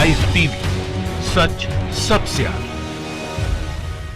Live TV, सच सबसे आगे।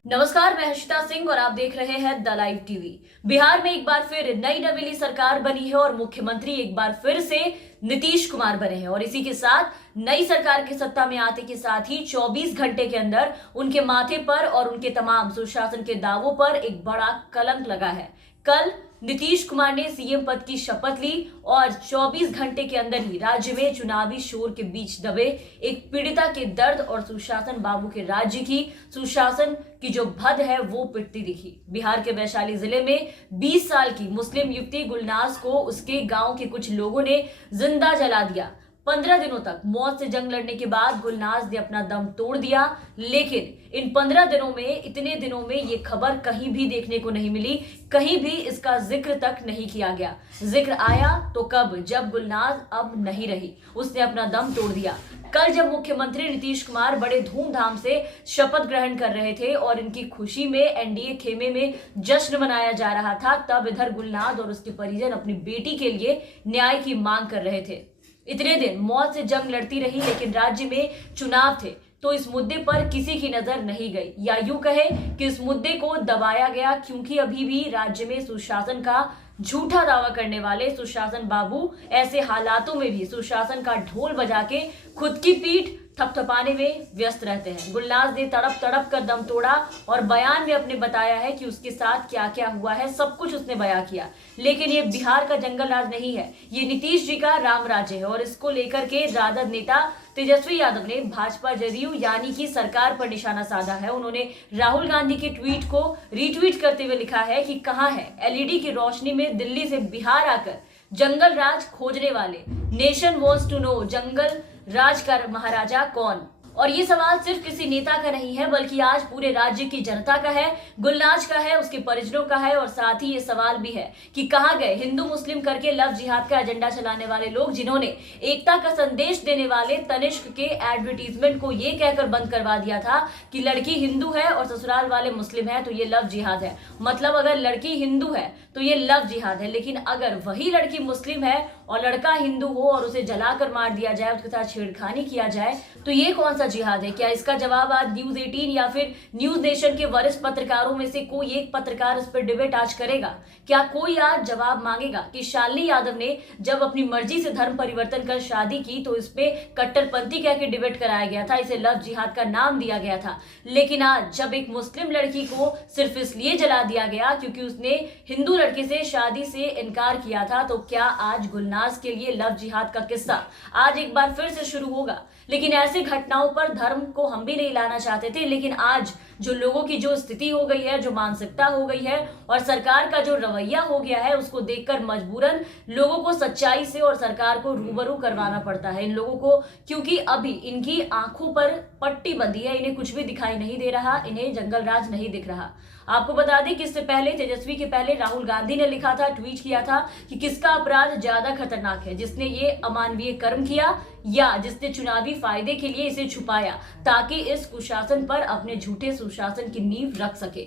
नमस्कार, मैं हर्षिता सिंह और आप देख रहे हैं द लाइव टीवी। बिहार में एक बार फिर नई नवेली सरकार बनी है और मुख्यमंत्री एक बार फिर से नीतीश कुमार बने हैं और इसी के साथ नई सरकार के सत्ता में आते के साथ ही 24 घंटे के अंदर उनके माथे पर और उनके तमाम सुशासन के दावों पर एक बड़ा कलंक लगा है। कल नीतीश कुमार ने सीएम पद की शपथ ली और 24 घंटे के अंदर ही राज्य में चुनावी शोर के बीच दबे एक पीड़िता के दर्द और सुशासन बाबू के राज्य की सुशासन की जो भद है वो पिटती दिखी। बिहार के वैशाली जिले में 20 साल की मुस्लिम युवती गुलनाज को उसके गांव के कुछ लोगों ने जिंदा जला दिया। 15 दिनों तक मौत से जंग लड़ने के बाद गुलनाज ने अपना दम तोड़ दिया, लेकिन इन 15 दिनों में इतने दिनों में ये खबर कहीं भी देखने को नहीं मिली, कहीं भी इसका जिक्र तक नहीं किया गया। जिक्र आया तो कब, जब गुलनाज अब नहीं रही, उसने अपना दम तोड़ दिया। कल जब मुख्यमंत्री नीतीश कुमार बड़े धूमधाम से शपथ ग्रहण कर रहे थे और इनकी खुशी में एनडीए खेमे में जश्न मनाया जा रहा था, तब इधर गुलनाज और उसके परिजन अपनी बेटी के लिए न्याय की मांग कर रहे थे। इतने दिन मौत से जंग लड़ती रही, लेकिन राज्य में चुनाव थे तो इस मुद्दे पर किसी की नजर नहीं गई, या यूं कहे कि इस मुद्दे को दबाया गया, क्योंकि अभी भी राज्य में सुशासन का झूठा दावा करने वाले सुशासन बाबू ऐसे हालातों में भी सुशासन का ढोल बजा के खुद की पीठ थपथपाने में व्यस्त रहते हैं। गुलनाज ने तड़प तड़प कर दम तोड़ा और बयान में अपने बताया है कि उसके साथ क्या क्या हुआ है, सब कुछ उसने बयां किया। लेकिन ये बिहार का जंगल राज नहीं है, ये नीतीश जी का राम राज्य है और इसको लेकर के राजद नेता तेजस्वी यादव ने भाजपा जदयू यानी कि सरकार पर निशाना साधा है। उन्होंने राहुल गांधी के ट्वीट को रीट्वीट करते हुए लिखा है कि कहां है एलईडी की रोशनी में दिल्ली से बिहार आकर जंगल राज खोजने वाले, नेशन वॉन्ट्स टू नो जंगल राज का महाराजा कौन। और ये सवाल सिर्फ किसी नेता का नहीं है, बल्कि आज पूरे राज्य की जनता का है, गुलनाज का है, उसके परिजनों का है। और साथ ही ये सवाल भी है कि कहां गए हिंदू मुस्लिम करके लव जिहाद का एजेंडा चलाने वाले लोग, जिन्होंने एकता का संदेश देने वाले तनिष्क के एडवर्टीजमेंट को ये कहकर बंद करवा दिया था कि लड़की हिंदू है और ससुराल वाले मुस्लिम है तो ये लव जिहाद है। मतलब अगर लड़की हिंदू है तो ये लव जिहाद है, लेकिन अगर वही लड़की मुस्लिम है और लड़का हिंदू हो और उसे जलाकर मार दिया जाए, उसके साथ छेड़खानी किया जाए, तो ये कौन सा जिहाद है? क्या इसका जवाब आज न्यूज 18 या फिर न्यूज नेशन के वरिष्ठ पत्रकारों में से कोई एक पत्रकार इस पर डिबेट आज करेगा? क्या कोई आज जवाब मांगेगा कि शालिनी यादव ने जब अपनी मर्जी से धर्म परिवर्तन कर शादी की तो इस पे कट्टरपंथी कह के डिबेट कराया गया था, इसे लव जिहाद का नाम दिया गया था। लेकिन आज जब एक मुस्लिम लड़की को सिर्फ इसलिए जला दिया गया क्योंकि उसने हिंदू लड़के से शादी से इनकार किया था, तो क्या आज गुलनाज के लिए लव जिहाद का किस्सा आज एक बार फिर से शुरू होगा? लेकिन ऐसे घटनाओं पर धर्म को हम भी नहीं लाना चाहते थे, लेकिन आज जो लोगों की जो स्थिति हो गई है, जो मानसिकता हो गई है और सरकार का जो रवैया हो गया है, उसको देखकर मजबूरन लोगों को सच्चाई से और सरकार को रूबरू करवाना पड़ता है इन लोगों को, क्योंकि अभी इनकी आंखों पर पट्टी बंधी है, इन्हें कुछ भी दिखाई नहीं दे रहा, इन्हें जंगल राज नहीं दिख रहा। आपको बता दें कि इससे पहले तेजस्वी के पहले राहुल गांधी ने लिखा था, ट्वीट किया था कि किसका अपराध ज्यादा खतरनाक है, जिसने ये अमानवीय कर्म किया या जिसने चुनावी फायदे के लिए इसे छुपाया ताकि इस कुशासन पर अपने झूठे सुशासन की नींव रख सके।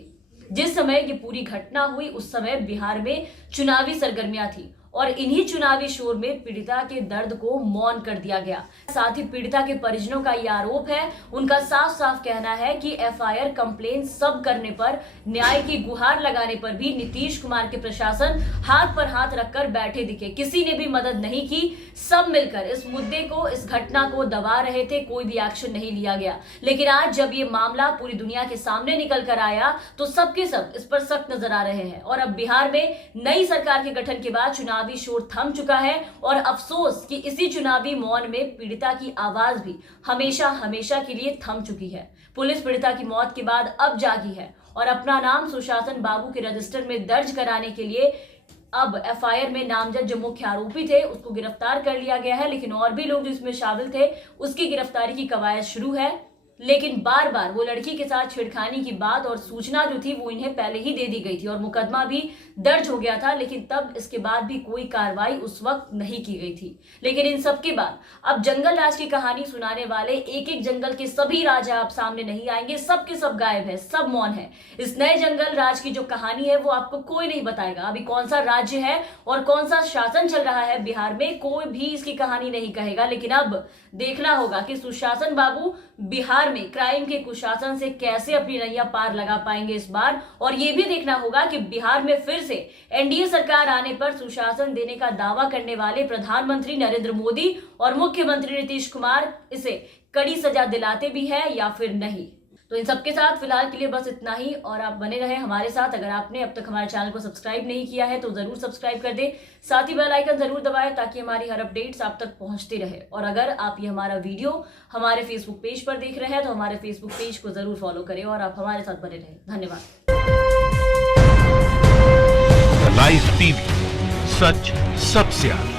जिस समय ये पूरी घटना हुई उस समय बिहार में चुनावी सरगर्मियां थी और इन्हीं चुनावी शोर में पीड़िता के दर्द को मौन कर दिया गया। साथ ही पीड़िता के परिजनों का यह आरोप है, उनका साफ साफ कहना है कि एफआईआर कंप्लेन सब करने पर, न्याय की गुहार लगाने पर भी नीतीश कुमार के प्रशासन हाथ पर हाथ रखकर बैठे दिखे, किसी ने भी मदद नहीं की। सब मिलकर इस मुद्दे को, इस घटना को दबा रहे थे, कोई भी एक्शन नहीं लिया गया। लेकिन आज जब ये मामला पूरी दुनिया के सामने निकल कर आया तो सबके सब इस पर सख्त नजर आ रहे हैं। और अब बिहार में नई सरकार के गठन के बाद चुनावी शोर थम चुका है और अफसोस कि इसी चुनावी मौन में पीड़िता की आवाज भी हमेशा हमेशा के लिए थम चुकी है। पुलिस पीड़िता की मौत के बाद अब जागी है और अपना नाम सुशासन बाबू के रजिस्टर में दर्ज कराने के लिए अब एफआईआर में नामजद जो मुख्य आरोपी थे उसको गिरफ्तार कर लिया गया है, लेकिन और भी लोग जो इसमें शामिल थे उसकी गिरफ्तारी की कवायद शुरू है। लेकिन बार बार वो लड़की के साथ छेड़खानी की बात और सूचना जो थी वो इन्हें पहले ही दे दी गई थी और मुकदमा भी दर्ज हो गया था, लेकिन तब इसके बाद भी कोई कार्रवाई उस वक्त नहीं की गई थी। लेकिन इन सब के बाद अब जंगल राज की कहानी सुनाने वाले एक एक जंगल के सभी राजा अब सामने नहीं आएंगे, सब के सब गायब है, सब मौन है। इस नए जंगल राज की जो कहानी है वो आपको कोई नहीं बताएगा। अभी कौन सा राज्य है और कौन सा शासन चल रहा है बिहार में, कोई भी इसकी कहानी नहीं कहेगा। लेकिन अब देखना होगा कि सुशासन बाबू बिहार में क्राइम के कुशासन से कैसे अपनी नैया पार लगा पाएंगे इस बार। और यह भी देखना होगा कि बिहार में फिर से एनडीए सरकार आने पर सुशासन देने का दावा करने वाले प्रधानमंत्री नरेंद्र मोदी और मुख्यमंत्री नीतीश कुमार इसे कड़ी सजा दिलाते भी हैं या फिर नहीं। तो इन सबके साथ फिलहाल के लिए बस इतना ही, और आप बने रहें हमारे साथ। अगर आपने अब तक हमारे चैनल को सब्सक्राइब नहीं किया है तो जरूर सब्सक्राइब कर दें, साथ ही बेल आइकन जरूर दबाएं ताकि हमारी हर अपडेट्स आप तक पहुंचती रहे। और अगर आप ये हमारा वीडियो हमारे फेसबुक पेज पर देख रहे हैं तो हमारे फेसबुक पेज को जरूर फॉलो करें और आप हमारे साथ बने रहें। धन्यवाद। लाइव टीवी, सच सबसे आगे।